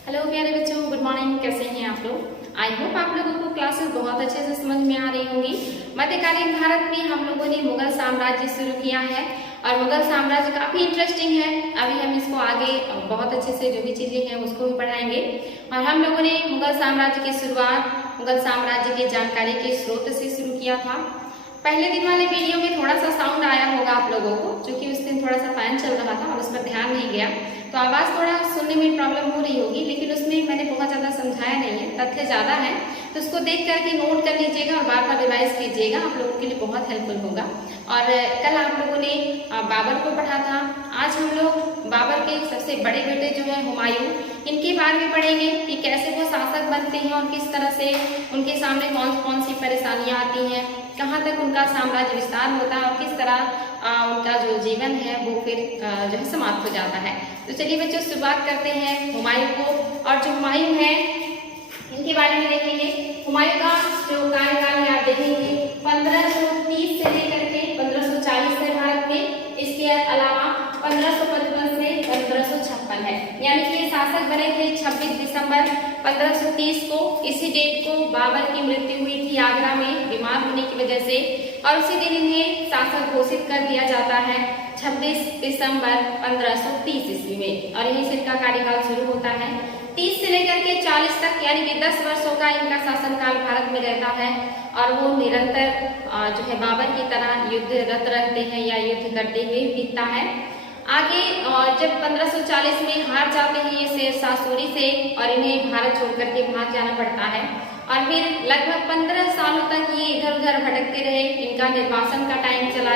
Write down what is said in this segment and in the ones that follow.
Hello प्यारे बच्चों, good morning. कैसे हैं आप लोग? आई होप आप लोगों को क्लासेस बहुत अच्छे से समझ में आ रही होंगी। मध्यकालीन भारत में हम लोगों ने मुगल साम्राज्य शुरू किया है और मुगल साम्राज्य काफी इंटरेस्टिंग है। अभी हम इसको आगे बहुत अच्छे से जो भी चीजें हैं उसको भी पढ़ाएंगे। और हम लोगों ने मुगल साम्राज्य की शुरुआत मुगल साम्राज्य की जानकारी के स्रोत से शुरू किया था। पहले दिन वाले वीडियो में थोड़ा सा साउंड आया होगा आप लोगों को, क्योंकि उस दिन थोड़ा सा फैन चल रहा था और उस पर ध्यान नहीं गया, तो आवाज थोड़ा सुनने में प्रॉब्लम हो रही होगी। लेकिन उसमें मैंने बहुत ज्यादा समझाया नहीं है, तथ्य ज्यादा है, तो उसको देख करके नोट कर लीजिएगा और बार बार रिवाइज कीजिएगा। आप लोगों के लिए बहुत हेल्पफुल होगा। और कल आप लोगों ने बाबर को पढ़ा था। आज हम लोग बाबर के सबसे बड़े बेटे जो है हुमायूं, इनके बारे में पढ़ेंगे कि कैसे वो शासक बनते हैं और किस तरह से उनके सामने कौन कौन सी परेशानियां आती हैं, कहाँ तक उनका साम्राज्य विस्तार होता है और किस तरह उनका जो जीवन है वो फिर जो है समाप्त हो जाता है। तो चलिए बच्चों, शुरुआत करते हैं हुमायूं को। और जो हुमायूं है इनके बारे में देखेंगे। हुमायूं का जो कार्यकाल है आप देखेंगे 1530 से लेकर के 1540 है भारत में। इसके अलावा 1555 से 1556 है, यानी कि शासक बने थे 26 दिसंबर 1530 को। इसी डेट को बाबर की मृत्यु हुई थी आगरा में बीमार होने की वजह से, और उसी दिन इन्हें शासक घोषित कर दिया जाता है 26 दिसंबर 1530 ईस्वी में। और यहीं से इनका कार्यकाल शुरू होता है। 30 से लेकर के 40 तक, यानी कि 10 वर्षों का इनका शासनकाल भारत में रहता है। और वो निरंतर जो है बाबर की तरह युद्धरत रहते हैं या युद्ध करते हुए बीतता है। आगे जब 1540 में हार जाते हैं ये शेरशाह सूरी से और इन्हें भारत छोड़ करके भाग जाना पड़ता है। और फिर लगभग 15 सालों तक ये इधर उधर भटकते रहे। इनका निर्वासन का टाइम चला,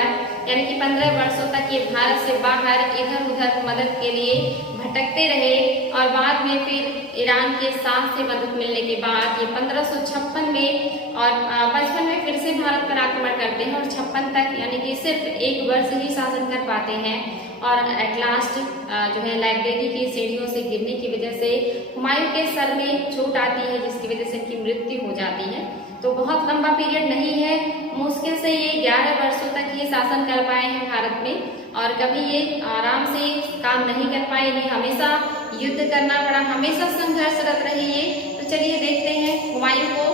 यानी कि 15 वर्षों तक ये भारत से बाहर इधर उधर मदद के लिए भटकते रहे। और बाद में फिर ईरान के शाह से मदद मिलने के बाद ये 1556 में और 55 में फिर से भारत पर आक्रमण करते हैं और 56 तक, यानी कि सिर्फ 1 वर्ष ही शासन कर पाते हैं। और एट लास्ट जो है लाइब्रेरी की सीढ़ियों से गिरने की वजह से हुमायूं के सर में चोट आती है, जिसकी वजह से इनकी मृत्यु हो जाती है। तो बहुत लंबा पीरियड नहीं है, मुश्किल से ये 11 वर्षों तक ये शासन कर पाए हैं भारत में। और कभी ये आराम से काम नहीं कर पाए, इन्हें हमेशा युद्ध करना पड़ा, हमेशा संघर्षरत रहे ये। तो चलिए देखते हैं हुमायूं को।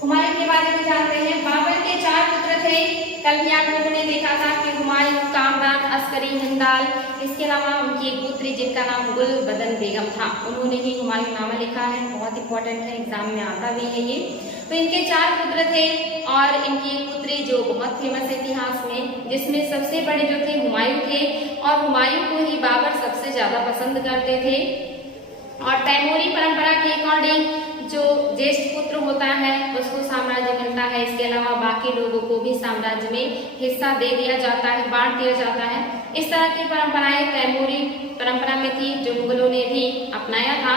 हुमायूं के बारे में जानते हैं। बाबर के 4 पुत्र थे। कल भी आप लोगों ने देखा था कि हुमायूं, कामरान, अस्करी, हिंदाल, इसके अलावा उनकी एक पुत्री जिनका नाम गुलबदन बेगम था, उन्होंने ही हुमायूंनामा लिखा है। बहुत इंपॉर्टेंट है, एग्जाम में आता भी है ये। तो इनके 4 पुत्र थे और इनकी एक पुत्री जो बहुत फेमस है इतिहास में, जिसमें सबसे बड़े जो थे हुमायूं थे। और हुमायूं को ही बाबर सबसे ज्यादा पसंद करते थे। और तैमूरी परंपरा के अकॉर्डिंग जो ज्येष्ठ पुत्र होता है उसको साम्राज्य मिलता है। इसके अलावा बाकी लोगों को भी साम्राज्य में हिस्सा दे दिया जाता है, बांट दिया जाता है। इस तरह की परंपराएं तैमूरी परंपरा में थी, जो मुगलों ने भी अपनाया था।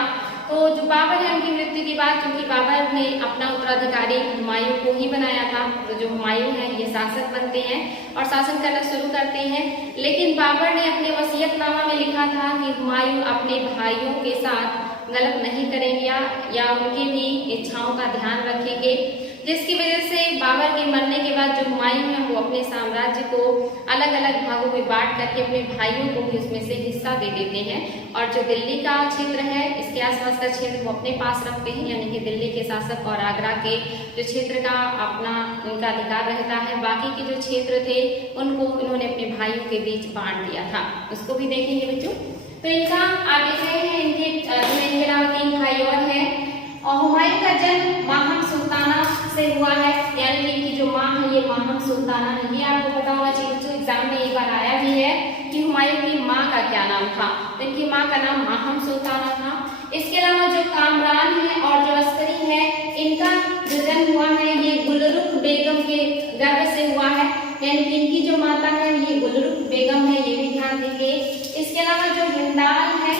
तो जो बाबर है उनकी मृत्यु के बाद, क्योंकि बाबर ने अपना उत्तराधिकारी हुमायूं को ही बनाया था, तो जो हुमायूं है ये शासक बनते हैं और शासन करना शुरू करते हैं। लेकिन बाबर ने अपने वसीयतनामा में लिखा था कि हुमायूं अपने भाइयों के साथ गलत नहीं करेंगे या उनकी भी इच्छाओं का ध्यान रखेंगे, जिसकी वजह से बाबर के मरने के बाद जो हुमायूं है वो अपने साम्राज्य को अलग अलग भागों में बांट करके अपने भाइयों को भी उसमें से हिस्सा दे देते हैं। और जो दिल्ली का क्षेत्र है, इसके आसपास का क्षेत्र वो अपने पास रखते हैं, यानी कि दिल्ली के शासक और आगरा के जो क्षेत्र का अपना उनका अधिकार रहता है। बाकी के जो क्षेत्र थे उनको उन्होंने अपने भाइयों के बीच बांट दिया था। उसको भी देखेंगे बच्चों। तो इनका आगे हैं, इनके अलावा 3 भाई और हैं। और हुमायूं का जन्म माहम सुल्ताना से हुआ है, यानी कि इनकी जो माँ है ये माहम सुल्ताना है। ये आपको पता होना चाहिए बच्चों, एग्जाम में एक बार आया भी है कि हुमायूं की माँ का क्या नाम था। तो इनकी माँ का नाम माहम सुल्ताना था। इसके अलावा जो कामरान है और जो अस्करी है, इनका जो जन्म हुआ है ये गुलरुख बेगम के गर्भ से हुआ है, यानी कि इनकी जो माता है ये गुलरुख बेगम है, ये भी ध्यान देंगे। इसके अलावा जो हिंदाल है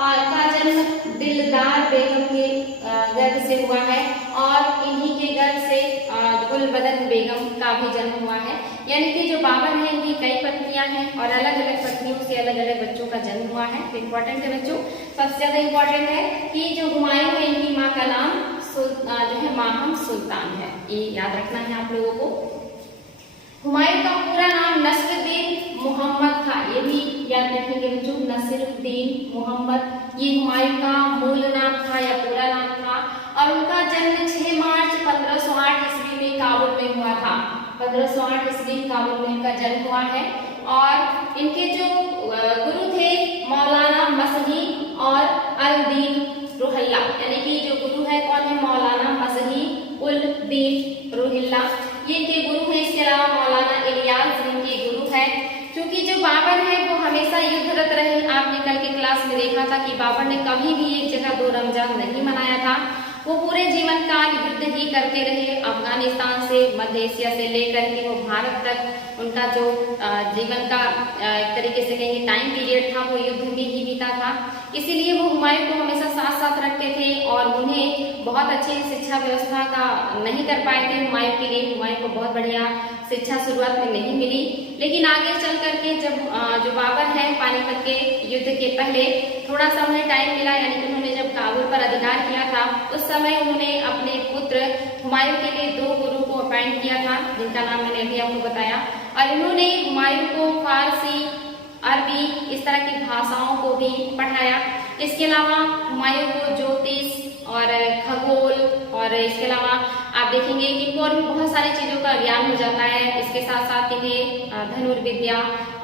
का जन्म दिलदार बेगम के गर्भ से हुआ है और इन्हीं के गर्भ से गुलबदन बेगम का भी जन्म हुआ है। यानी कि जो बाबर है इनकी कई पत्नियां हैं और अलग अलग पत्नियों से अलग अलग बच्चों का जन्म हुआ है। तो इम्पोर्टेंट है बच्चों, सबसे ज्यादा इम्पोर्टेंट है कि जो हुमायूं है इनकी माँ का नाम जो है माहम सुल्तान है, ये याद रखना है आप लोगों को। हुमायूं का पूरा नाम नस्रुद्दीन मोहम्मद था, ये भी याद रखेंगे बच्चों, नसीरुद्दीन मोहम्मद, ये हुमायूं का मूल नाम था या पूरा नाम था। और उनका जन्म 6 मार्च 1508 ईस्वी में काबुल में हुआ था। 1508 ईस्वी काबुल में इनका जन्म हुआ है। और इनके जो गुरु थे मौलाना मसही और अल-दीन रुहिल्ला, यानी कि जो गुरु है कौन है, मौलाना मसही उल दीन रुहिल्ला, ये इनके गुरु हैं। इसके अलावा मौलाना इलियास इनके गुरु है। क्योंकि जो बाबर है वो हमेशा युद्धरत रहे। आपने कल के क्लास में देखा था कि बाबर ने कभी भी एक जगह 2 रमजान नहीं मनाया था। वो पूरे जीवन काल युद्ध ही करते रहे। अफगानिस्तान से, मध्य एशिया से लेकर के वो भारत तक उनका जो जीवन का एक तरीके से कहेंगे टाइम पीरियड था वो युद्ध में ही बीता था। इसीलिए वो हुमायूं को हमेशा साथ साथ रखते थे और उन्हें बहुत अच्छी शिक्षा व्यवस्था का नहीं कर पाए थे हुमायूं के लिए। हुमायूं को बहुत बढ़िया शिक्षा शुरुआत में नहीं मिली, लेकिन आगे चल करके जब जो बाबर है पानीपत के युद्ध के पहले थोड़ा सा उन्हें टाइम मिला, यानी कि उन्होंने जब काबुल पर अधिकार किया था उस समय उन्होंने अपने पुत्र हुमायूं के लिए 2 गुरु को अपॉइंट किया था, जिनका नाम मैंने अभी आपको बताया। और इन्होंने हुमायूं को फारसी, अरबी, इस तरह की भाषाओं को भी पढ़ाया। इसके अलावा हुमायूं को ज्योतिष और खगोल और इसके अलावा आप देखेंगे कि इनको और भी बहुत सारी चीजों का ज्ञान हो जाता है। इसके साथ साथ इन्हें धनुर्विद्या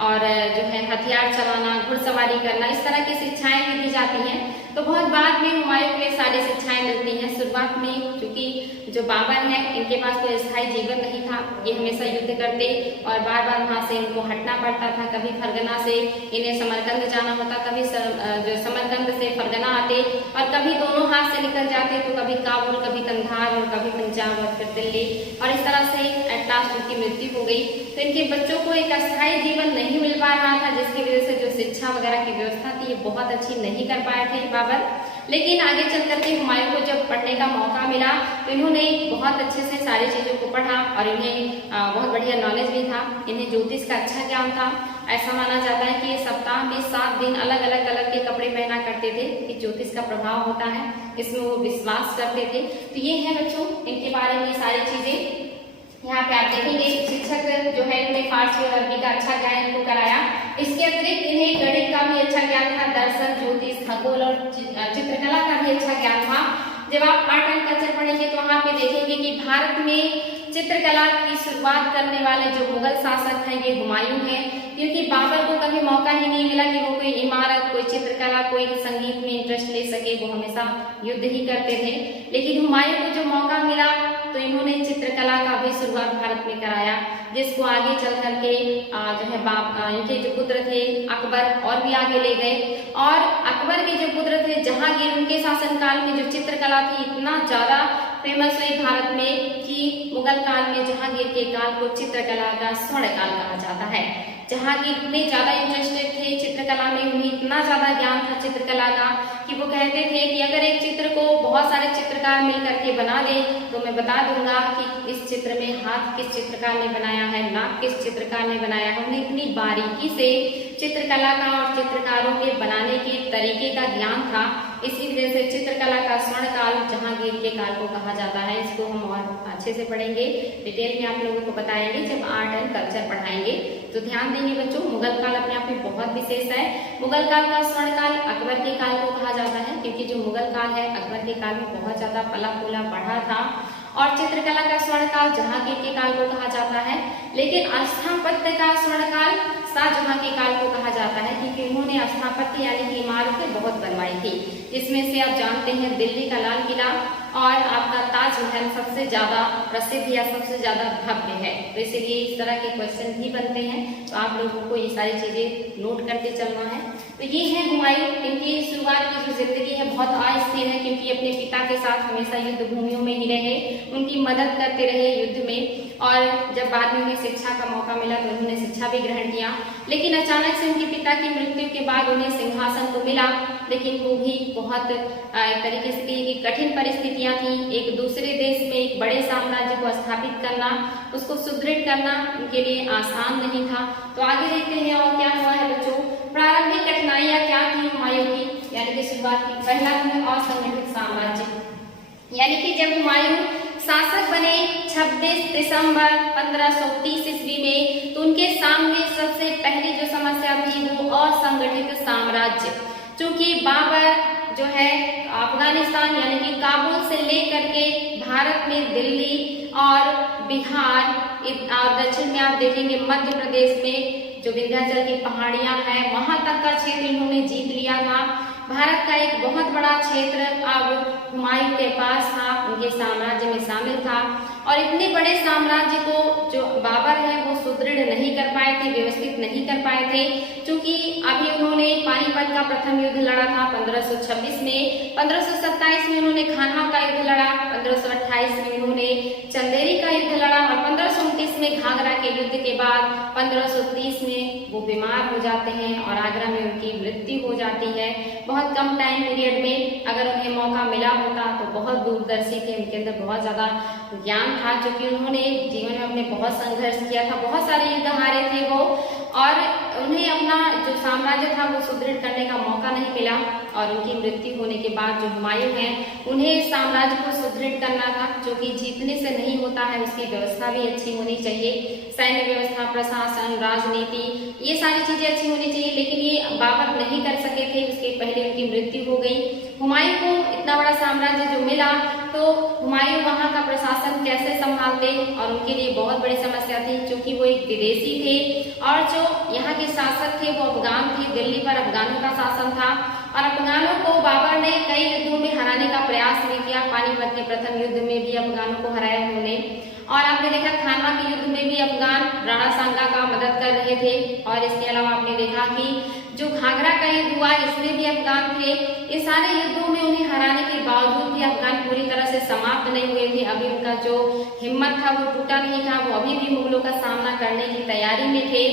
और जो है हथियार चलाना, घुड़सवारी करना, इस तरह की शिक्षाएं भी दी जाती हैं। तो बहुत बाद में हुमायूं को ये सारी शिक्षाएं मिलती हैं। शुरुआत में क्योंकि जो बाबर हैं इनके पास कोई स्थायी जीवन नहीं था, ये हमेशा युद्ध करते और बार बार वहां से इनको हटना पड़ता था। कभी फरगना से इन्हें समरकंद जाना होता, कभी जो समरकंद से फरगना आते और कभी दोनों हाथ से निकल जाते, तो कभी काबुल, कभी कंधार और कभी पंजाब और फिर दिल्ली, और इस तरह से एट लास्ट उनकी मृत्यु हो गई। तो इनके बच्चों को एक अस्थायी जीवन नहीं मिल पा रहा था, जिसकी वजह से जो शिक्षा वगैरह की व्यवस्था थी ये बहुत अच्छी नहीं कर पाए थे बाबर। लेकिन आगे चल करके हुमायूं को जब पढ़ने का मौका मिला तो इन्होंने बहुत अच्छे से सारी चीजों को पढ़ा और इन्हें बहुत बढ़िया नॉलेज भी था। इन्हें ज्योतिष का अच्छा ज्ञान था। ऐसा माना जाता है कि ये सप्ताह में 7 दिन अलग अलग कलर के कपड़े पहना करते थे कि ज्योतिष का प्रभाव होता है, इसमें वो विश्वास करते थे। तो ये है बच्चों इनके बारे में सारी चीजें। यहाँ पे आप देखेंगे शिक्षक जो है इन्हें फारसी और अरबी का अच्छा ज्ञान इनको कराया। इसके अतिरिक्त इन्हें गणित का भी अच्छा ज्ञान था, दर्शन, ज्योतिष, खगोल और चित्रकला का भी अच्छा ज्ञान था। जब आप आर्ट एंड कल्चर पढ़ेंगे तो वहाँ पे देखेंगे कि भारत में चित्रकला की शुरुआत करने वाले जो मुगल शासक हैं ये हुमायूं हैं, क्योंकि बाबर को कभी मौका ही नहीं मिला कि वो कोई इमारत, कोई चित्रकला, कोई संगीत में इंटरेस्ट ले सके। वो हमेशा युद्ध ही करते थे। लेकिन हुमायूं को जो मौका मिला तो इन्होंने चित्रकला का भी शुरुआत भारत में कराया, जिसको आगे चल करके जो है इनके जो पुत्र थे अकबर और भी आगे ले गए। और अकबर के जो पुत्र थे जहांगीर, उनके शासनकाल में जो चित्रकला थी इतना ज्यादा फेमस हुई भारत में कि मुगल काल में जहांगीर के काल को चित्रकला का स्वर्ण काल कहा जाता है। जहांगीर इतने ज्यादा इंटरेस्टेड थे चित्रकला में, उन्हें इतना ज्यादा ज्ञान था चित्रकला का कि वो कहते थे कि अगर एक चित्र को बहुत सारे चित्रकार मिल करके बना दे तो मैं बता दूंगा कि इस चित्र में हाथ किस चित्रकार ने बनाया है, नाक किस चित्रकार ने बनाया है। उन्हें इतनी बारीकी से चित्रकला का और चित्रकारों के बनाने के तरीके का ज्ञान था। इसी वजह से चित्रकला का स्वर्ण काल जहांगीर के काल को कहा जाता है। इसको हम और अच्छे से पढ़ेंगे, डिटेल में आप लोगों को बताएंगे जब आर्ट एंड कल्चर पढ़ाएंगे। तो ध्यान देंगे बच्चों, मुगल काल अपने आप में बहुत विशेष है। मुगल काल का स्वर्ण काल अकबर के काल को कहा जाता है, क्योंकि जो मुगल काल है अकबर के काल में बहुत ज्यादा फला फूला बढ़ा था। और चित्रकला का स्वर्ण काल जहांगीर के काल को कहा जाता है। लेकिन स्थापत्य का स्वर्ण काल शाहजहां के काल को कहा जाता है, क्योंकि उन्होंने स्थापत्य यानी कि इमारतें बहुत बनवाई थी। इसमें से आप जानते हैं दिल्ली का लाल किला और आपका ताजमहल सबसे ज्यादा प्रसिद्ध या सबसे ज्यादा भव्य है। तो इसीलिए इस तरह के क्वेश्चन भी बनते हैं, तो आप लोगों को ये सारी चीजें नोट करके चलना है। तो ये है हुमायूं। इनकी शुरुआत की जो जिंदगी है बहुत अस्थिर है, क्योंकि अपने पिता के साथ हमेशा युद्ध भूमियों में ही रहे, उनकी मदद करते रहे युद्ध में। और जब बाद में उन्हें शिक्षा का मौका मिला तो उन्होंने शिक्षा भी ग्रहण किया। लेकिन अचानक से उनके पिता की मृत्यु के बाद उन्हें सिंहासन तो मिला, लेकिन वो भी बहुत एक तरीके से कि कठिन परिस्थितियां थी। एक दूसरे देश में एक बड़े साम्राज्य को स्थापित करना, उसको सुदृढ़ करना उनके लिए आसान नहीं था। तो आगे देखते हैं और क्या हुआ है बच्चों। प्रारंभिक कठिनाइयां क्या थी हुमायूं की, यानी कि शुरुआत की। पहला है असंगठित साम्राज्य, यानी कि जब हुमायूं शासक बने 26 दिसंबर 1530 ईस्वी में, तो उनके सामने सबसे पहली जो समस्या थी वो असंगठित साम्राज्य, क्योंकि बाबर जो है अफगानिस्तान यानी कि काबुल से लेकर के भारत में दिल्ली और बिहार और दक्षिण में आप देखेंगे मध्य प्रदेश में जो विंध्याचल की पहाड़ियां हैं वहां तक का क्षेत्र इन्होंने जीत लिया था। भारत का एक बहुत बड़ा क्षेत्र अब हुमायूं के पास था, उनके साम्राज्य में शामिल था। और इतने बड़े साम्राज्य को जो बाबर है वो सुदृढ़ नहीं कर पाए थे, व्यवस्थित नहीं कर पाए थे, क्योंकि अभी उन्होंने पानीपत का प्रथम युद्ध लड़ा था 1526 में, 1527 में उन्होंने खानवा का युद्ध लड़ा, 1528 में उन्होंने चंदेरी का युद्ध लड़ा और 1529 में घाघरा के युद्ध के बाद 1530 में वो बीमार हो जाते हैं और आगरा में उनकी मृत्यु हो जाती है। बहुत कम टाइम पीरियड में अगर उन्हें मौका मिला होता तो बहुत दूरदर्शी थे, उनके अंदर बहुत ज्यादा ज्ञान था, क्योंकि उन्होंने जीवन में अपने बहुत संघर्ष किया था, बहुत सारे युद्ध हारे थे वो, और उन्हें अपना जो साम्राज्य था वो सुदृढ़ करने का मौका नहीं मिला। और उनकी मृत्यु होने के बाद जो हुमायूं हैं उन्हें साम्राज्य को सुदृढ़ करना था, जो कि जीतने से नहीं होता है, उसकी व्यवस्था भी अच्छी होनी चाहिए, सैन्य व्यवस्था, प्रशासन, राजनीति, ये सारी चीजें अच्छी होनी चाहिए, लेकिन ये बाबर नहीं कर सके थे, उसके पहले उनकी मृत्यु हो गई। हुमायूं को इतना बड़ा साम्राज्य जो मिला तो हुमायूं वहां का प्रशासन कैसे संभालते, और उनके लिए बहुत बड़ी समस्या थी, क्योंकि वो एक विदेशी थे और जो यहाँ के शासक थे वो अफगान थे, दिल्ली पर अफगानों का शासन था और अफगानों को बाबर ने कई युद्धों में हराने का प्रयास भी किया। पानीपत के प्रथम युद्ध में भी अफगानों को हराया उन्होंने, और आपने देखा खानवा के युद्ध में भी अफगान राणा सांगा का मदद कर रहे थे, और इसके अलावा आपने देखा कि जो घाघरा का युद्ध हुआ इसमें भी अफगान थे। इस सारे युद्धों में उन्हें हराने के बावजूद भी अफगान पूरी तरह से समाप्त नहीं हुए थे, अभी उनका जो हिम्मत था वो टूटा नहीं था, वो अभी भी मुगलों का सामना करने की तैयारी में थे।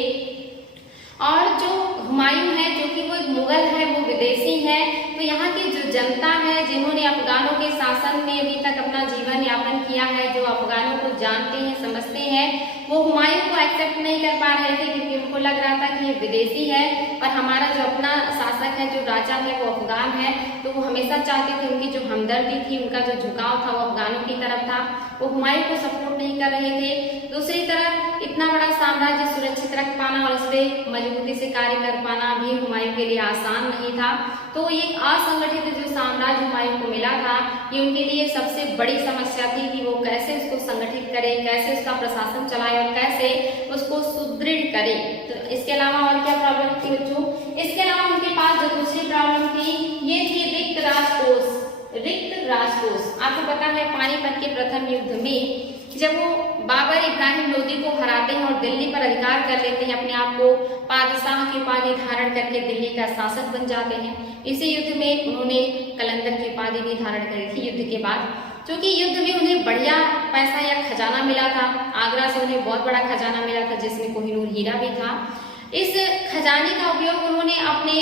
और जो हुमायूं है जो कि वो एक मुगल है, वो विदेशी है, तो यहाँ की जो जनता है जिन्होंने अफगानों के शासन में अभी तक अपना जीवन यापन किया है, जो अफगानों को जानते हैं, समझते हैं, वो हुमायूं को एक्सेप्ट नहीं कर पा रहे थे, क्योंकि उनको लग रहा था कि ये विदेशी है और हमारा जो अपना शासक है, जो राजा है, वो अफगान है। तो वो हमेशा चाहते थे, उनकी जो हमदर्दी थी, उनका जो झुकाव था वो अफगानों की तरफ था, वो हुमायूं को सपोर्ट नहीं कर रहे थे। दूसरी तरफ इतना बड़ा साम्राज्य सुरक्षित रख पाना और इस पर मजबूती से कार्य कर पाना भी हुमायूं के लिए आसान नहीं था। तो ये असंगठित जो साम्राज्य हुमायूं को मिला था, ये उनके लिए सबसे बड़ी समस्या थी कि वो कैसे उसको संगठित करे, कैसे उसका प्रशासन चलाए और कैसे उसको सुदृढ़ करे। तो इसके अलावा और क्या प्रॉब्लम थी बच्चों? इसके अलावा उनके पास जो दूसरी प्रॉब्लम थी ये थी रिक्त राजकोष। रिक्त राजकोष आपको पता है पानीपत के प्रथम युद्ध में जब वो बाबर इब्राहिम लोदी को हराते हैं और दिल्ली पर अधिकार कर लेते हैं, अपने आप को बादशाह की उपाधि धारण करके दिल्ली का शासक बन जाते हैं। इसी युद्ध में उन्होंने कलंदर की उपाधि भी धारण करी थी युद्ध के बाद, क्योंकि युद्ध में उन्हें बढ़िया पैसा या खजाना मिला था। आगरा से उन्हें बहुत बड़ा खजाना मिला था जिसमें कोहिनूर हीरा भी था। इस खजाने का उपयोग उन्होंने अपने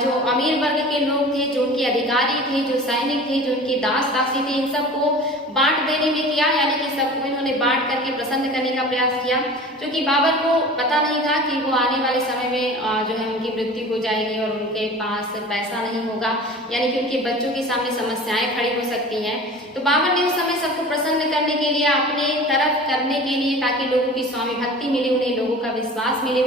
जो अमीर वर्ग के लोग थे, जो उनके अधिकारी थे, जो सैनिक थे, जो उनके दास दासी थे, इन सबको बांट देने में किया, यानी कि सबको इन्होंने बांट करके प्रसन्न करने का प्रयास किया, क्योंकि बाबर को पता नहीं था कि वो आने वाले समय में जो है उनकी मृत्यु हो जाएगी और उनके पास पैसा नहीं होगा, यानी कि उनके बच्चों के सामने समस्याएं खड़ी हो सकती हैं। तो बाबर ने उस समय सबको प्रसन्न करने के लिए, अपने तरफ करने के लिए, ताकि लोगों की स्वामी भक्ति मिले उन्हें, लोगों का विश्वास मिले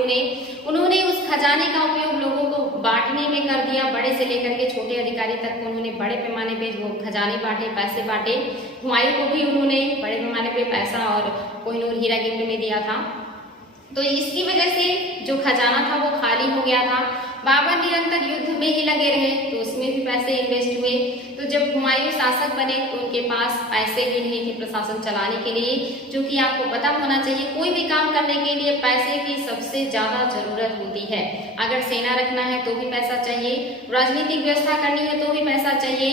उन्होंने उस खजाने का उपयोग लोगों को बांटने में कर दिया। बड़े से लेकर के छोटे अधिकारी तक को उन्होंने बड़े पैमाने पे वो खजाने बांटे, पैसे बांटे। हुमायूं को भी उन्होंने बड़े पैमाने पे पैसा और कोहिनूर हीरा गिफ्ट में दिया था। तो इसकी वजह से जो खजाना था वो खाली हो गया था। बाबर निरंतर युद्ध में ही लगे रहे तो उसमें भी पैसे इन्वेस्ट हुए। तो जब हुमायूं शासक बने तो उनके पास पैसे ही नहीं थे प्रशासन चलाने के लिए, जो कि आपको पता होना चाहिए कोई भी काम करने के लिए पैसे की सबसे ज्यादा जरूरत होती है। अगर सेना रखना है तो भी पैसा चाहिए, राजनीतिक व्यवस्था करनी है तो भी पैसा चाहिए।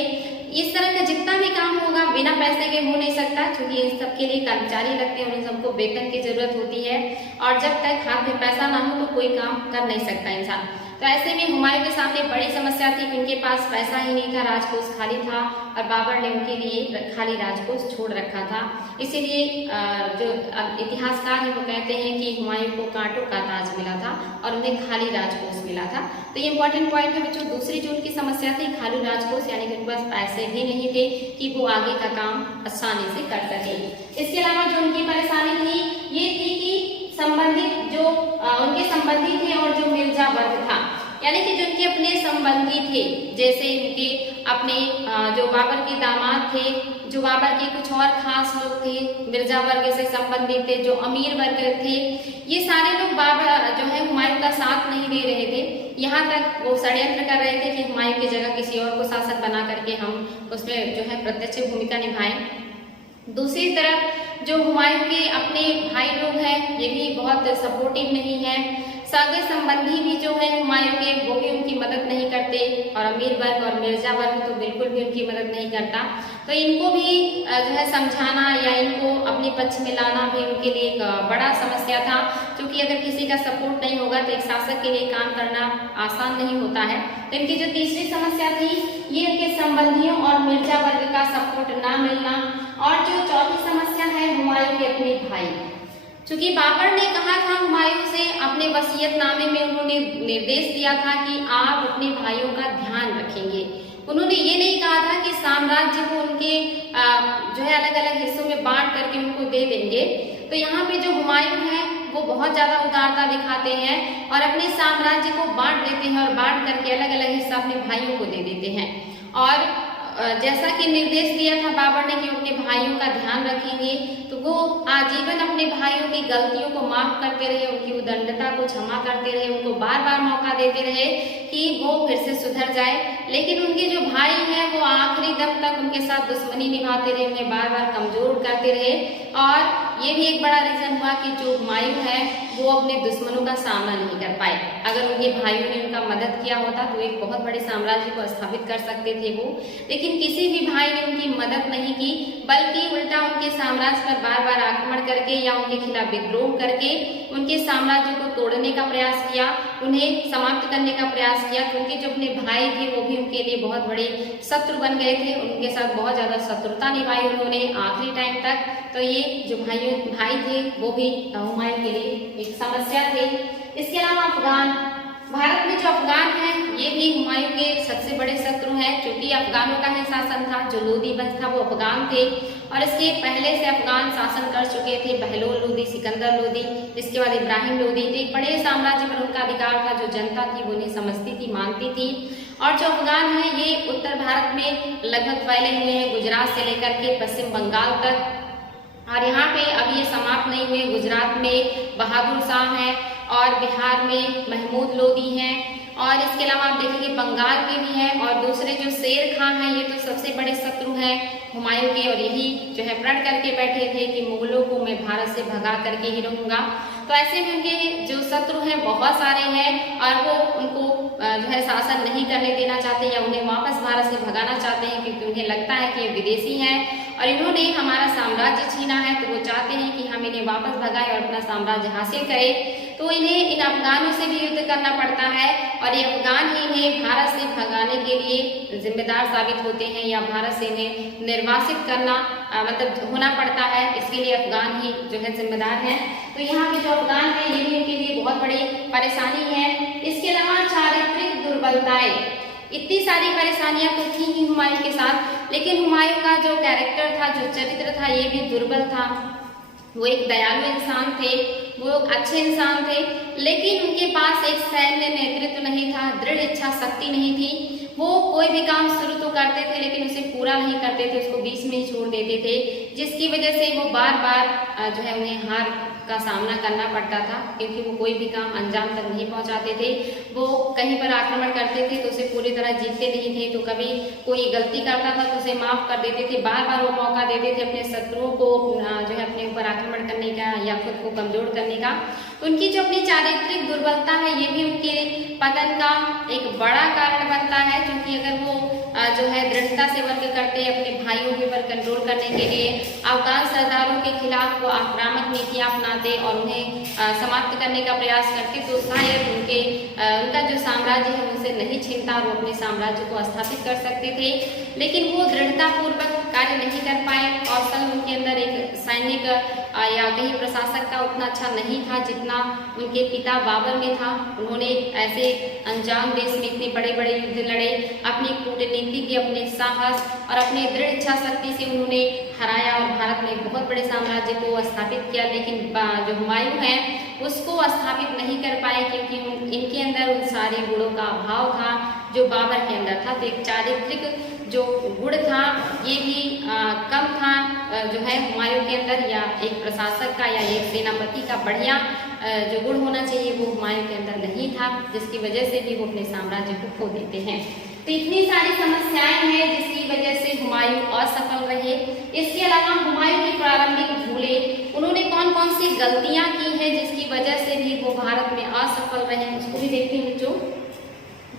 इस तरह का जितना भी काम होगा बिना पैसे के हो नहीं सकता, क्योंकि इन सब के लिए कर्मचारी लगते हैं, उन सबको वेतन की जरूरत होती है और जब तक हाथ में पैसा ना हो तो कोई काम कर नहीं सकता इंसान। तो ऐसे में हुमायूं के सामने बड़ी समस्या थी कि उनके पास पैसा ही नहीं था, राजकोष खाली था और बाबर ने उनके लिए खाली राजकोष छोड़ रखा था। इसीलिए जो इतिहासकार हैं वो कहते हैं कि हुमायूं को कांटों का ताज मिला था और उन्हें खाली राजकोष मिला था। तो ये इंपॉर्टेंट पॉइंट है बच्चों। दूसरी जो उनकी समस्या थी खाली राजकोष, यानी कि उनके पास पैसे भी नहीं थे कि वो आगे का काम आसानी से कर सके। इसके अलावा जो उनकी परेशानी थी ये थी कि संबंधित जो उनके संबंधी थे और जो मिर्जा वर्ग था, यानी कि जो उनके अपने संबंधी थे, जैसे उनके अपने जो बाबर के दामाद थे, जो बाबर के कुछ और खास लोग थे, मिर्जा वर्ग से संबंधित थे, जो अमीर वर्ग थे, ये सारे लोग बाबर जो है हुमायूं का साथ नहीं दे रहे थे। यहाँ तक वो षड्यंत्र कर रहे थे कि हुमायूं की जगह किसी और को शासक बना करके हम उसमें जो है प्रत्यक्ष भूमिका निभाएं। दूसरी तरफ जो हुमायूं के अपने भाई लोग हैं ये भी बहुत सपोर्टिव नहीं है। सगे संबंधी भी जो है हुमायूं के वो भी उनकी मदद नहीं करते और अमीर वर्ग और मिर्जा वर्ग तो बिल्कुल भी उनकी मदद नहीं करता। तो इनको भी जो है समझाना या इनको अपने पक्ष में लाना भी उनके लिए एक बड़ा समस्या था, क्योंकि अगर किसी का सपोर्ट नहीं होगा तो एक शासक के लिए काम करना आसान नहीं होता है। तो इनकी जो तीसरी समस्या थी ये उनके संबंधियों और मिर्जा वर्ग का सपोर्ट ना मिलना। और जो चौथी समस्या है हुमायूं के अपने भाई, चूंकि बाबर ने कहा था हुमायूं से अपने वसीयतनामे में उन्होंने निर्देश दिया था कि आप अपने भाइयों का ध्यान रखेंगे। उन्होंने ये नहीं कहा था कि साम्राज्य को उनके जो है अलग अलग हिस्सों में बांट करके उनको दे देंगे। तो यहाँ पे जो हुमायूं है वो बहुत ज्यादा उदारता दिखाते हैं और अपने साम्राज्य को बांट देते हैं और बांट करके अलग अलग हिस्सा अपने भाइयों को दे देते हैं। और जैसा कि निर्देश दिया था बाबर ने कि अपने भाइयों का ध्यान रखेंगे, तो वो आजीवन अपने भाइयों की गलतियों को माफ करते रहे, उनकी उदंडता को क्षमा करते रहे, उनको बार बार मौका देते रहे कि वो फिर से सुधर जाए। लेकिन उनके जो भाई हैं वो आखिरी दम तक उनके साथ दुश्मनी निभाते रहे, उन्हें बार बार कमजोर करते रहे। और ये भी एक बड़ा रीजन हुआ कि जो हुमायूं है वो अपने दुश्मनों का सामना नहीं कर पाए। अगर उनके भाइयों ने उनका मदद किया होता तो एक बहुत बड़े साम्राज्य को स्थापित कर सकते थे वो, लेकिन किसी भी भाई ने उनकी मदद नहीं की, बल्कि उल्टा उनके साम्राज्य पर बार बार आक्रमण करके या उनके खिलाफ विद्रोह करके उनके साम्राज्य को तोड़ने का प्रयास किया, उन्हें समाप्त करने का प्रयास किया। क्योंकि जो अपने भाई थे वो भी उनके लिए बहुत बड़े शत्रु बन गए थे, उनके साथ बहुत ज्यादा शत्रुता निभाई उन्होंने आखिरी टाइम तक। तो ये जो भाई थे वो भी हुमायूं के लिए एक समस्या थे। इसके अलावा अफगान, भारत में जो अफगान है ये भी हुमायूं के सबसे बड़े शत्रु हैं, क्योंकि अफगानों का ही शासन था। जो लोदी वंश था वो अफगान थे और इसके पहले से अफगान शासन कर चुके थे बहलोल लोदी, सिकंदर लोदी, इसके बाद इब्राहिम लोदी। तो एक बड़े साम्राज्य पर उनका अधिकार था, जो जनता थी वो उन्हें समझती थी, मानती थी। और जो अफगान है ये उत्तर भारत में लगभग फैले हुए हैं, गुजरात से लेकर के पश्चिम बंगाल तक। और यहाँ पे अभी ये समाप्त नहीं हुए। गुजरात में बहादुर शाह हैं और बिहार में महमूद लोदी हैं और इसके अलावा आप देखेंगे बंगाल के भी हैं। और दूसरे जो शेर खां हैं ये तो सबसे बड़े शत्रु हैं हुमायूं के, और यही जो है प्रण करके बैठे थे कि मुगलों को मैं भारत से भगा करके ही रहूंगा। तो ऐसे में उनके जो शत्रु हैं बहुत सारे हैं और वो उनको जो है शासन नहीं करने देना चाहते या उन्हें वापस भारत से भगाना चाहते हैं, क्योंकि उन्हें लगता है कि ये विदेशी हैं और इन्होंने हमारा साम्राज्य छीना है। तो वो चाहते हैं कि हम इन्हें वापस भगाएं और अपना साम्राज्य हासिल करें। तो इन्हें इन अफगानों से भी युद्ध करना पड़ता है और ये अफगान ही इन्हें भारत से भगाने के लिए जिम्मेदार साबित होते हैं या भारत से इन्हें निर्वासित करना मतलब होना पड़ता है। इसके लिए अफगान ही जो है जिम्मेदार हैं। तो यहाँ पे जो अफगान है ये भी इनके लिए बहुत बड़ी परेशानी है। इसके अलावा चारित्रिक दुर्बलताएं, इतनी सारी परेशानियां तो थी ही हुमायूं के साथ, लेकिन हुमायूं का जो कैरेक्टर था, जो चरित्र था ये भी दुर्बल था। वो एक दयालु इंसान थे, वो अच्छे इंसान थे, लेकिन उनके पास एक सैन्य नेतृत्व नहीं था, दृढ़ इच्छा शक्ति नहीं थी। वो कोई भी काम शुरू तो करते थे लेकिन उसे पूरा नहीं करते थे, उसको बीच में ही छोड़ देते थे, जिसकी वजह से वो बार बार जो है उन्हें हार का सामना करना पड़ता था, क्योंकि वो कोई भी काम अंजाम तक नहीं पहुंचाते थे। वो कहीं पर आक्रमण करते थे तो उसे पूरी तरह जीतते नहीं थे, तो कभी कोई गलती करता था तो उसे माफ कर देते थे। बार बार वो मौका देते थे अपने शत्रुओं को जो है अपने ऊपर आक्रमण करने का या खुद को कमजोर करने का। उनकी जो अपनी चारित्रिक दुर्बलता है ये भी उनके पतन का एक बड़ा कारण बनता है, क्योंकि अगर वो जो है दृढ़ता से वर्क करते अपने भाइयों के ऊपर कंट्रोल करने के लिए। अफगान सरदारों के खिलाफ वो आक्रामक नीतियां अपनाते और उन्हें समाप्त करने का प्रयास करते, तो शायद उनका जो साम्राज्य है उनसे नहीं छिनता और वो अपने साम्राज्य को स्थापित कर सकते थे। लेकिन वो दृढ़तापूर्वक कार्य नहीं कर पाए। कौशल उनके अंदर एक सैनिक या कहीं प्रशासक का उतना अच्छा नहीं था जितना उनके पिता बाबर में था। उन्होंने ऐसे अनजान देश में इतने बड़े बड़े युद्ध लड़े, अपनी कूटनीति के अपने साहस और अपने दृढ़ इच्छा शक्ति से उन्होंने हराया और भारत में बहुत बड़े साम्राज्य को स्थापित किया। लेकिन जो हुमायूं है उसको स्थापित नहीं कर पाए क्योंकि इनके अंदर उन सारे गुणों का अभाव था जो बाबर के अंदर था। तो एक चारित्रिक जो गुण था ये भी कम था जो है हुमायूं के अंदर, या एक प्रशासक का या एक सेनापति का बढ़िया जो गुण होना चाहिए वो हुमायूं के अंदर नहीं था, जिसकी वजह से भी वो अपने साम्राज्य को खो देते हैं। तो इतनी सारी समस्याएं हैं जिसकी वजह से हुमायूं असफल रहे। इसके अलावा हुमायूं की प्रारंभिक भूलें, उन्होंने कौन कौन सी गलतियां की हैं जिसकी वजह से भी वो भारत में असफल रहे, उसको भी देखते हैं बच्चों।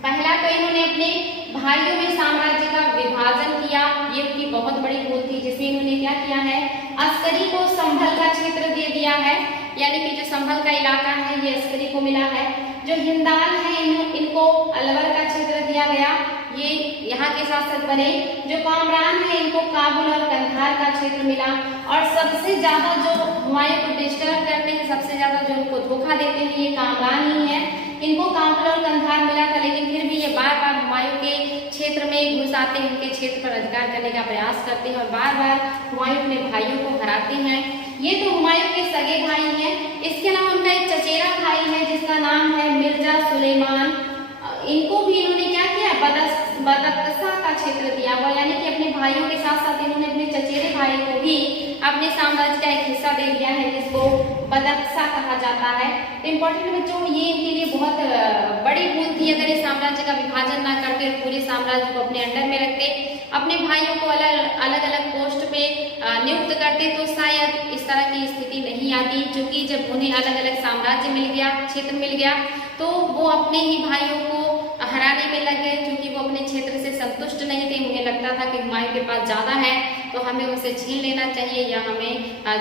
पहला तो इन्होंने अपने भाइयों में साम्राज्य का विभाजन किया, ये उनकी बहुत बड़ी भूल थी, जिसमें इन्होंने क्या किया है, अस्करी को संभल का क्षेत्र दे दिया है, यानी कि जो संभल का इलाका है ये अस्करी को मिला है। जो हिंदाल है इनको अलवर का क्षेत्र दिया गया, ये यहाँ के शासक बने। जो कामरान है इनको काबुल और कंधार का क्षेत्र मिला। और सबसे ज्यादा जो हुमायूं को डिस्टर्ब करते हैं, सबसे ज्यादा जो उनको धोखा देते हैं ये कामरान ही है, इनको काबुल और कंधार मिला था। लेकिन फिर भी ये बार बार हुमायूं के क्षेत्र में घुस आते हैं, उनके क्षेत्र पर अधिकार करने का प्रयास करते हैं और बार बार हुमायूं अपने भाइयों को हराते हैं। ये तो हुमायूं के सगे भाई हैं। इसके अलावा उनका एक चचेरा भाई है जिसका नाम है मिर्जा सुलेमान, इनको भी इन्होंने क्या किया, बदख्शा का क्षेत्र दिया हुआ, यानी कि अपने भाइयों के साथ साथ इन्होंने अपने चचेरे भाई को भी अपने साम्राज्य का एक हिस्सा दे दिया है जिसको बदख्शा कहा जाता है। तो इम्पोर्टेंट बच्चों ये इनके लिए बहुत बड़ी भूल थी। अगर इस साम्राज्य का विभाजन ना करते और पूरे साम्राज्य को अपने अंडर में रखते, अपने भाइयों को अलग अलग पोस्ट पे नियुक्त करते तो शायद इस तरह की स्थिति नहीं आती। क्योंकि जब उन्हें अलग अलग साम्राज्य मिल गया, क्षेत्र मिल गया, तो वो अपने ही भाइयों को हराने में लग गए क्योंकि वो अपने क्षेत्र से संतुष्ट नहीं थे। उन्हें लगता था कि हुमायूं के पास ज्यादा है तो हमें उनसे छीन लेना चाहिए या हमें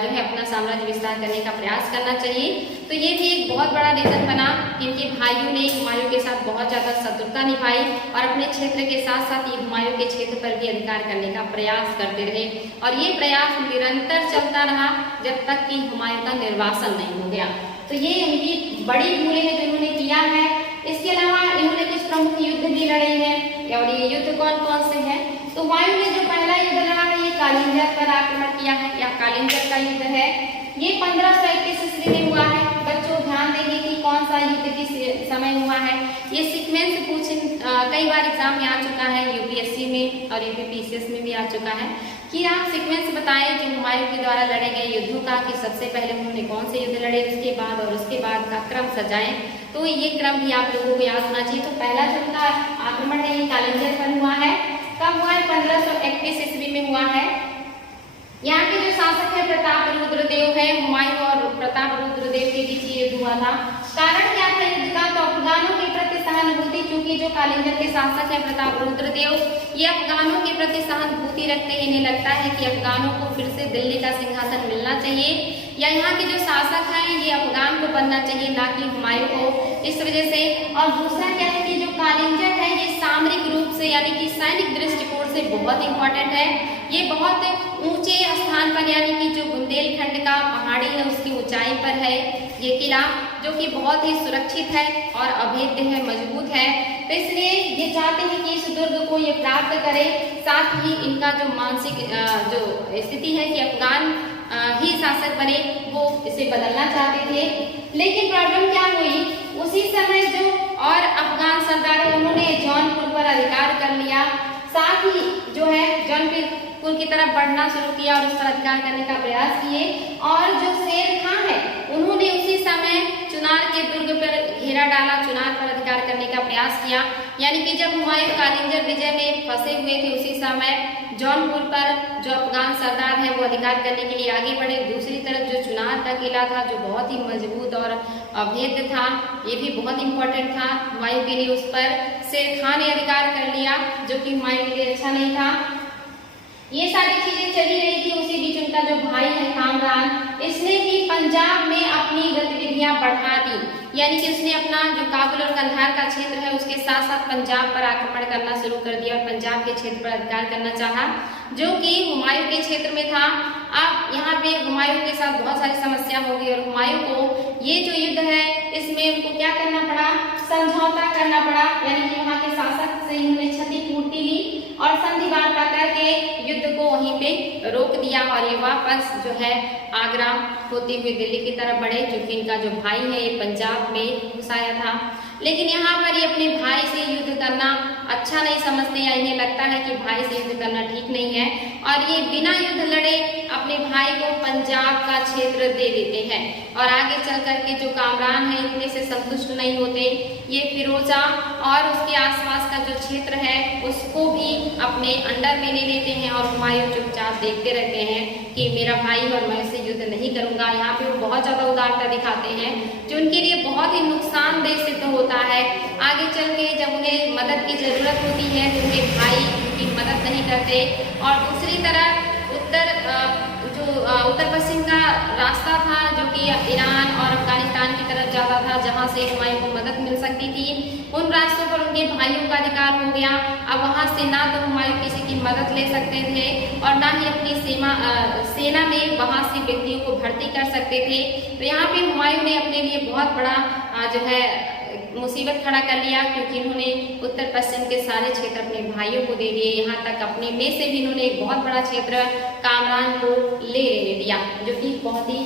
जो है अपना साम्राज्य विस्तार करने का प्रयास करना चाहिए। तो ये भी एक बहुत बड़ा रीजन बना कि इनके भाइयों ने हुमायूं के साथ बहुत ज्यादा शत्रुता निभाई और अपने क्षेत्र के साथ साथ ये हुमायूं के क्षेत्र पर भी अधिकार करने का प्रयास करते रहे। और ये प्रयास निरंतर चलता रहा जब तक कि हुमायूं का निर्वासन नहीं हो गया। तो ये इनकी बड़ी भूलें हैं जो इन्होंने किया है। इसके अलावा इन्होंने कुछ प्रमुख युद्ध भी लड़े हैं, और ये युद्ध कौन कौन से हैं। तो हुमायूं ने जो पहला युद्ध लड़ा है ये कालिंजर पर आक्रमण किया है, या कालिंजर का युद्ध है। ये 1521 ईस्वी में हुआ है। बच्चों ध्यान देंगे कि कौन सा युद्ध किस समय हुआ है। ये सीक्वेंस कई बार एग्जाम में आ चुका है, यूपीएससी में और यूपीपीसीएस में भी आ चुका है कि आप सीक्वेंस बताएं जो हुमायूं के द्वारा लड़े गए युद्धों का, कि सबसे पहले उन्होंने कौन से युद्ध लड़े उसके बाद, और उसके बाद का क्रम सजाएं। तो ये क्रम भी आप लोगों को याद होना चाहिए। तो पहला जो उनका आक्रमण है ये कालिंजर पर हुआ है। कब हुआ है? 1521 ईस्वी में हुआ है। यहाँ के जो शासक है प्रताप रुद्रदेव है। हुमायूं और प्रताप रुद्रदेव के बीच ये युद्ध हुआ था। कारण क्या था युद्ध का? तो अफगानों के प्रति सहानुभूति, क्योंकि जो कालिंजर के शासक है प्रताप रुद्रदेव ये अफगानों के प्रति सहानुभूति रखते हैं। इन्हें लगता है कि अफगानों को फिर से दिल्ली का सिंहासन मिलना चाहिए, या यहाँ के जो शासक हैं ये अफगान को बनना चाहिए, ना कि हुमायूं को। इस वजह से, और दूसरा क्या है कि जो कालिंजर है ये सामरिक रूप से यानी कि सैनिक दृष्टिकोण से बहुत इंपॉर्टेंट है। ये बहुत ऊंचे स्थान पर यानी कि जो बुंदेलखंड का पहाड़ी है उसकी ऊंचाई पर है ये किला, जो कि बहुत ही सुरक्षित है और अभेद्य है, मजबूत है। तो इसलिए ये चाहते हैं कि इस दुर्ग को ये प्राप्त करें। साथ ही इनका जो मानसिक जो स्थिति है कि अफगान ही शासक बने, वो इसे बदलना चाहते थे। लेकिन प्रॉब्लम क्या हुई, उसी समय जो और अफगान सरदार है उन्होंने जौनपुर पर अधिकार कर लिया। साथ ही जो है जौनपुर की तरफ बढ़ना शुरू किया और उस पर अधिकार करने का प्रयास किए। और जो शेर खां है उन्होंने उसी समय चुनार के दुर्ग पर घेरा डाला, चुनार पर अधिकार करने का प्रयास किया। यानी कि जब हुमायूं कालिंजर विजय में फंसे हुए थे उसी समय जौनपुर पर जो अफगान सरदार हैं वो अधिकार करने के लिए आगे बढ़े। दूसरी तरफ जो चुनार का किला था जो बहुत ही मजबूत और अभेद्य था, ये भी बहुत इंपॉर्टेंट था हुमायूं के लिए, उस पर शेर खान ने अधिकार कर लिया जो कि हुमायूं के लिए अच्छा नहीं था। ये सारी चीजें चली रही थी। उसी बीच उनका जो भाई है कामरान, इसने भी पंजाब में अपनी गतिविधियां बढ़ा दी, यानी कि उसने अपना जो काबुल और कंधार का क्षेत्र है उसके साथ साथ पंजाब पर आक्रमण करना शुरू कर दिया और पंजाब के क्षेत्र पर अधिकार करना चाहा जो कि हुमायूं के क्षेत्र में था। अब यहाँ पे हुमायूं के साथ बहुत सारी समस्या हो गई और हुमायूं को ये जो युद्ध है इसमें उनको क्या करना पड़ा, समझौता करना पड़ा, यानी कि वहाँ के शासक से इन्होंने क्षतिपूर्ति ली और संधि वार्ता करके युद्ध को वहीं पे रोक दिया और ये वापस जो है आगरा होते हुए दिल्ली की तरफ बढ़े, क्योंकि इनका जो भाई है ये पंजाब में घुस आया था। लेकिन यहाँ पर ये अपने भाई से युद्ध करना अच्छा नहीं समझते या इन्हें लगता है कि भाई से युद्ध करना ठीक नहीं है और ये बिना युद्ध लड़े अपने भाई को पंजाब का क्षेत्र दे देते हैं। और आगे चल करके जो कामरान है इतने से संतुष्ट नहीं होते, ये फिरोजा और उसके आसपास का जो क्षेत्र है उसको भी अपने अंडर में ले लेते हैं और हुमायूं चुपचाप देखते रहते हैं कि मेरा भाई और मैं इससे युद्ध नहीं करूंगा। यहाँ पे वो बहुत ज्यादा उदारता दिखाते हैं जो उनके लिए बहुत ही नुकसानदेह सिद्ध होता है। आगे चल के जब उन्हें मदद की जरूरत होती है तो उन्हें भाई की मदद नहीं करते। और दूसरी तरफ उत्तर पश्चिम का रास्ता था जो कि ईरान और अफगानिस्तान की तरफ जाता था, जहां से हुमायूं को मदद मिल सकती थी, उन रास्तों पर उनके भाइयों का अधिकार हो गया। अब वहां से ना तो हुमायूं किसी की मदद ले सकते थे और ना ही अपनी सेना में वहां से व्यक्तियों को भर्ती कर सकते थे। तो यहाँ पे हुमायूं ने अपने लिए बहुत बड़ा जो है मुसीबत खड़ा कर लिया, क्योंकि उन्होंने उत्तर पश्चिम के सारे क्षेत्र अपने भाइयों को दे दिए। यहाँ तक अपने में से भी इन्होंने एक बहुत बड़ा क्षेत्र कामरान को ले दिया, जो कि बहुत ही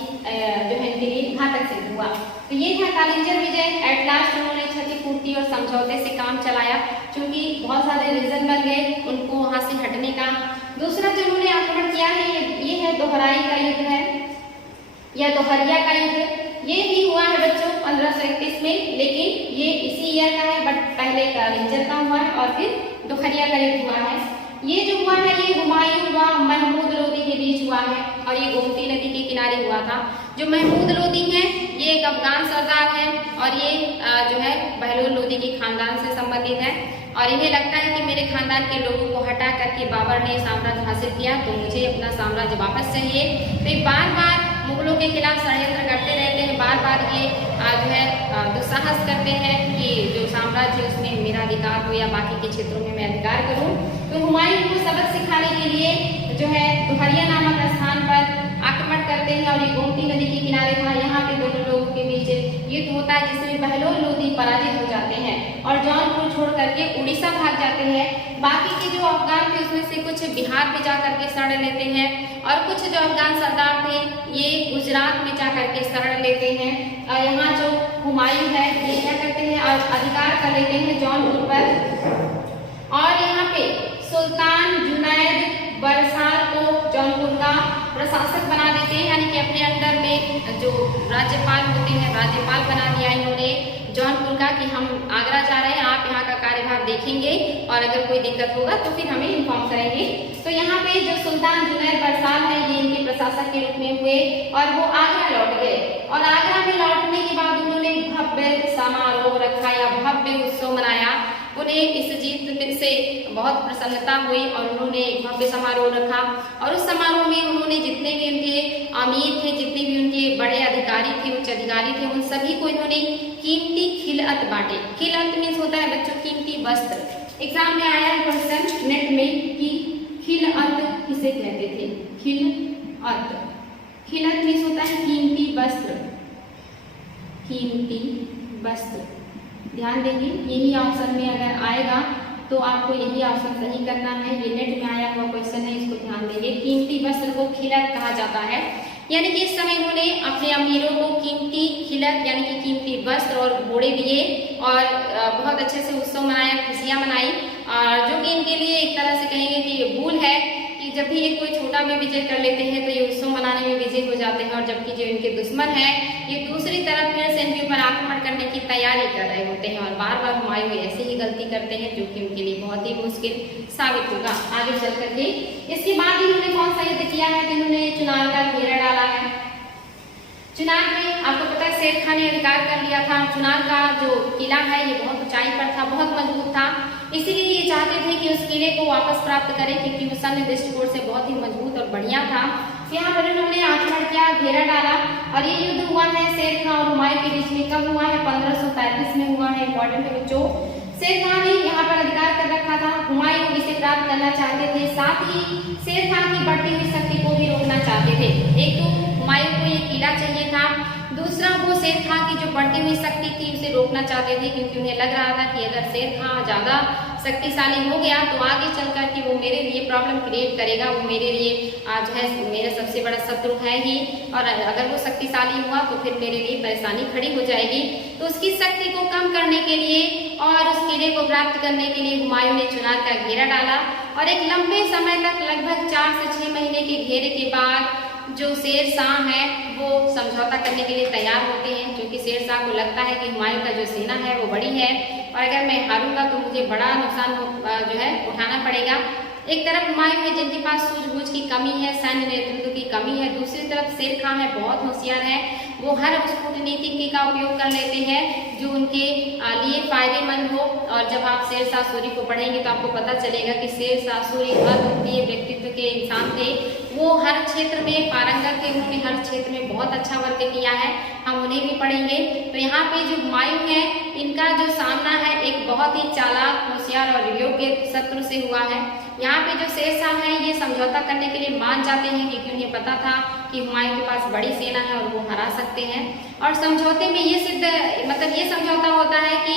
जो है इनके लिए घातक सिद्ध हुआ। तो ये था कालिंजर विजय। एट लास्ट उन्होंने क्षतिपूर्ति और समझौते से काम चलाया, क्योंकि बहुत सारे रीजन बन गए उनको वहां से हटने का। दूसरा जो उन्होंने आक्रमण किया है ये है दोहराई का युद्ध है या दोहरिया का युद्ध। ये भी हुआ है बच्चों 1531 में, लेकिन ये इसी ईयर का है, बट पहले कालिंजर का हुआ है और फिर दोहरिया का युद्ध हुआ है। ये जो हुआ है ये हुमायूं व महमूद लोदी के बीच हुआ है और ये गोमती नदी के किनारे हुआ था। जो महमूद लोदी है ये एक अफगान सरदार है और ये जो है बहलोल लोदी के खानदान से संबंधित है और इन्हें लगता है कि मेरे खानदान के लोगों को हटा करके बाबर ने साम्राज्य हासिल किया तो मुझे अपना साम्राज्य वापस चाहिए। तो ये बार बार मुगलों के खिलाफ षड्यंत्र करते रहते हैं, बार बार ये जो है दुस्साहस करते हैं कि जो साम्राज्य उसमें मेरा अधिकार हो या बाकी के क्षेत्रों में मैं अधिकार करूं। तो हुमायूं को सबक सिखाने के लिए जो है दोहरिया नामक स्थान पर आक्रमण करते हैं और ये गोमती नदी के किनारे था। यहाँ पे दोनों लोगों के बीच युद्ध होता है जिसमें बहलोल लोदी पराजित हो जाते हैं और जौनपुर छोड़ करके उड़ीसा भाग जाते हैं। बाकी के जो अफगान थे उसमें से कुछ बिहार में जा करके शरण लेते हैं और कुछ जो अफगान सरदार थे ये गुजरात में जा करके शरण लेते हैं। और यहाँ जो हुमायूं है ये क्या करते हैं और अधिकार कर लेते हैं जौनपुर पर और यहाँ पे सुल्तान जुनैद बरसाल को जौनपुर का प्रशासक बना देते हैं, यानी कि अपने अंडर में जो राज्यपाल होते हैं राज्यपाल बना दिया इन्होंने जौनपुर का कि हम आगरा जा रहे हैं, आप यहाँ का कार्यभार देखेंगे और अगर कोई दिक्कत होगा तो फिर हमें इन्फॉर्म करेंगे। तो यहाँ पे जो सुल्तान जुनैद बरसाल है ये इनके प्रशासक के रूप में हुए और वो आगरा लौट गए और आगरा में लौटने के बाद उन्होंने भव्य समारोह रखा या भव्य उत्सव मनाया। उन्हें इस जीत से बहुत प्रसन्नता हुई और उन्होंने एक भव्य समारोह रखा और उस समारोह में उन्होंने जितने भी उनके अमीर थे, जितने भी उनके बड़े अधिकारी थे, उच्च अधिकारी थे, उन सभी को इन्होंने कीमती खिलअत बांटे। खिलअत मीन्स होता है बच्चों कीमती वस्त्र। एग्जाम में आया है क्वेश्चन नेट में कि खिलअत किसे कहते थे। खिलअत, खिलअत मीन्स होता है कीमती वस्त्र, कीमती वस्त्र। ध्यान देंगे यही ऑप्शन में अगर आएगा तो आपको यही ऑप्शन सही करना है। ये नेट में आया हुआ क्वेश्चन है, इसको ध्यान देंगे। कीमती वस्त्र को खिलअत कहा जाता है, यानी कि इस समय इन्होंने अपने अमीरों को कीमती खिलअत यानी कि कीमती वस्त्र और घोड़े दिए और बहुत अच्छे से उत्सव मनाया, खुशियां मनाई, और जो कि इनके लिए एक तरह से कहेंगे कि ये भूल है कि जब भी ये कोई छोटा भी विजय कर लेते हैं तो ये उत्सव मनाने में बिजी हो जाते हैं और जबकि जो इनके दुश्मन है ये दूसरी तरफ फिर से इनके ऊपर आक्रमण करने की तैयारी कर रहे होते हैं और बार बार हुमायूं ऐसे ही गलती करते हैं, जो कि उनके लिए बहुत ही मुश्किल साबित होगा आगे चल करके। इसके बाद इन्होंने कौन सा युद्ध किया है? इन्होंने चुनार का घेरा डाला है। चुनार में आपको पता है शेर खान ने अधिकार कर लिया था। चुनार का जो किला है ये बहुत ऊंचाई पर था, बहुत मजबूत था, इसीलिए ये चाहते थे कि उस किले को वापस प्राप्त करें, क्योंकि वो सैन्य दृष्टिकोण से बहुत ही मजबूत और बढ़िया था। यहाँ पर इन्होंने आक्रमण किया, घेरा डाला और ये युद्ध हुआ है शेर खान और हुमायूं के बीच में। कब हुआ है? 1535 में हुआ है। इंपॉर्टेंट है बच्चों। शेर खान ने यहाँ पर अधिकार कर रखा था, हुमायूं इसे प्राप्त करना चाहते थे, साथ ही शेर खान की बढ़ती हुई शक्ति को भी रोकना चाहते थे। एक तो हुमायूं को ये किला चाहिए था, दूसरा वो शेर खान की जो बढ़ती हुई शक्ति थी उसे रोकना चाहते थे, क्योंकि उन्हें लग रहा था कि अगर शेर खान ज्यादा शक्तिशाली हो गया तो आगे चलकर कि वो मेरे लिए प्रॉब्लम क्रिएट करेगा, वो मेरे लिए जो है मेरा सबसे बड़ा शत्रु है ही, और अगर वो शक्तिशाली हुआ तो फिर मेरे लिए परेशानी खड़ी हो जाएगी। तो उसकी शक्ति को कम करने के लिए और उस किले को प्राप्त करने के लिए हुमायूं ने चुनार का घेरा डाला और एक लंबे समय तक लगभग 4 से 6 महीने के घेरे के बाद जो शेर शाह है वो समझौता करने के लिए तैयार होते हैं, क्योंकि शेर शाह को लगता है कि हुमायूं का जो सेना है वो बड़ी है और अगर मैं हारूंगा तो मुझे बड़ा नुकसान जो है उठाना पड़ेगा। एक तरफ हुमायूं है जिनके पास सूझबूझ की कमी है, सैन्य नेतृत्व की कमी है, दूसरी तरफ शेर खान है बहुत होशियार है, वो हर उस कूटनीति का उपयोग कर लेते हैं जो उनके लिए फायदेमंद हो। और जब आप शेर शाह सूरी को पढ़ेंगे तो आपको पता चलेगा कि शेर शाह सूरी अद्वितीय व्यक्तित्व के इंसान थे, वो हर क्षेत्र में पारंगत थे, उन्होंने हर क्षेत्र में बहुत अच्छा वर्क किया है, हम उन्हें भी पढ़ेंगे। तो यहाँ पे जो हुमायूं है इनका जो सामना है एक बहुत ही चालाक, होशियार और योग्य शत्रु से हुआ है। यहाँ पे जो शेर शाह है ये समझौता करने के लिए मान जाते हैं, क्योंकि उन्हें पता था कि हुमायूं के पास बड़ी सेना है और वो हरा सकते हैं। और समझौते में ये ये समझौता होता है कि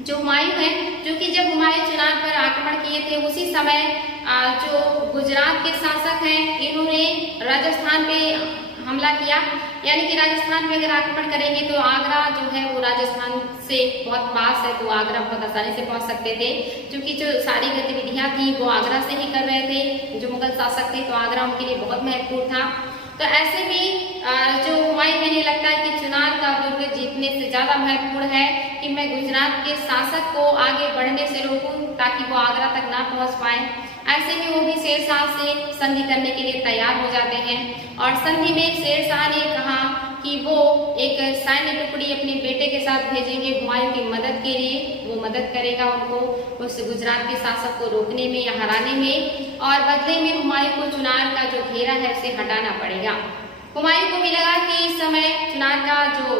जो हुमायूं है, जो कि जब हुमायूं चुनार पर आक्रमण किए थे उसी समय जो गुजरात के शासक हैं इन्होंने राजस्थान पे हमला किया, यानी कि राजस्थान में अगर आक्रमण करेंगे तो आगरा जो है वो राजस्थान से बहुत पास है, तो आगरा बहुत आसानी से पहुंच सकते थे, क्योंकि जो सारी गतिविधियां थी वो आगरा से ही कर रहे थे जो मुगल शासक थे, तो आगरा उनके लिए बहुत महत्वपूर्ण था। तो ऐसे में जो हुमायूं को लगता है कि चुनार का दुर्ग जीतने से ज्यादा महत्वपूर्ण है कि मैं गुजरात के शासक को आगे बढ़ने से रोकूं ताकि वो आगरा तक ना पहुंच पाए। ऐसे में वो भी शेर शाह से संधि करने के लिए तैयार हो जाते हैं और संधि में शेर शाह ने कहा कि वो एक सैन्य टुकड़ी अपने बेटे के साथ भेजेंगे हुमायूं की मदद के लिए, वो मदद करेगा उनको उस गुजरात के शासक को रोकने में या हराने में, और बदले में हुमायूं को चुनार का जो घेरा है उसे हटाना पड़ेगा। हुमायूं को भी लगा कि इस समय चुनार का जो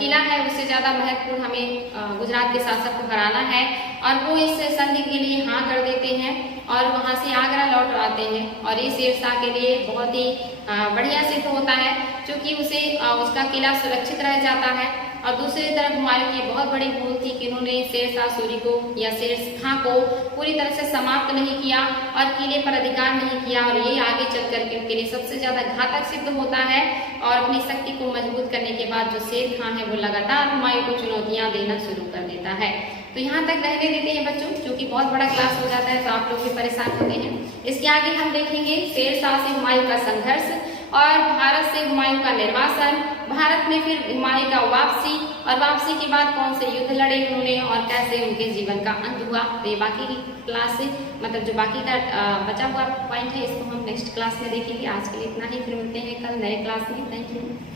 किला है उससे ज्यादा महत्वपूर्ण हमें गुजरात के शासक को हराना है, और वो इस संधि के लिए हाँ कर देते हैं और वहां से आगरा लौट आते हैं। और ये शेर शाह के लिए बहुत ही बढ़िया सिद्ध होता है, क्योंकि उसे उसका किला सुरक्षित रह जाता है। और दूसरी तरफ हुमायूं की बहुत बड़ी भूल थी कि उन्होंने शेर शाह सूरी को या शेर खां को पूरी तरह से समाप्त नहीं किया और किले पर अधिकार नहीं किया, और ये आगे चल करके उनके लिए सबसे ज्यादा घातक सिद्ध होता है। और अपनी शक्ति को मजबूत करने के बाद जो शेर खां है वो लगातार हुमायूं को चुनौतियां देना शुरू कर देता है। तो यहाँ तक रहने देते हैं बच्चों, क्योंकि बहुत बड़ा क्लास हो जाता है तो आप लोग भी परेशान होते हैं। इसके आगे हम देखेंगे शेर शाह से हुमायूं का संघर्ष और भारत से हुमायूं का निर्वासन, भारत में फिर हुमायूं का वापसी, और वापसी के बाद कौन से युद्ध लड़े उन्होंने और कैसे उनके जीवन का अंत हुआ। तो ये बाकी की क्लास से जो बाकी का बचा हुआ पॉइंट है इसको हम नेक्स्ट क्लास में देखेंगे। आज के लिए इतना ही, फिर मिलते हैं कल नए क्लास में। Thank you.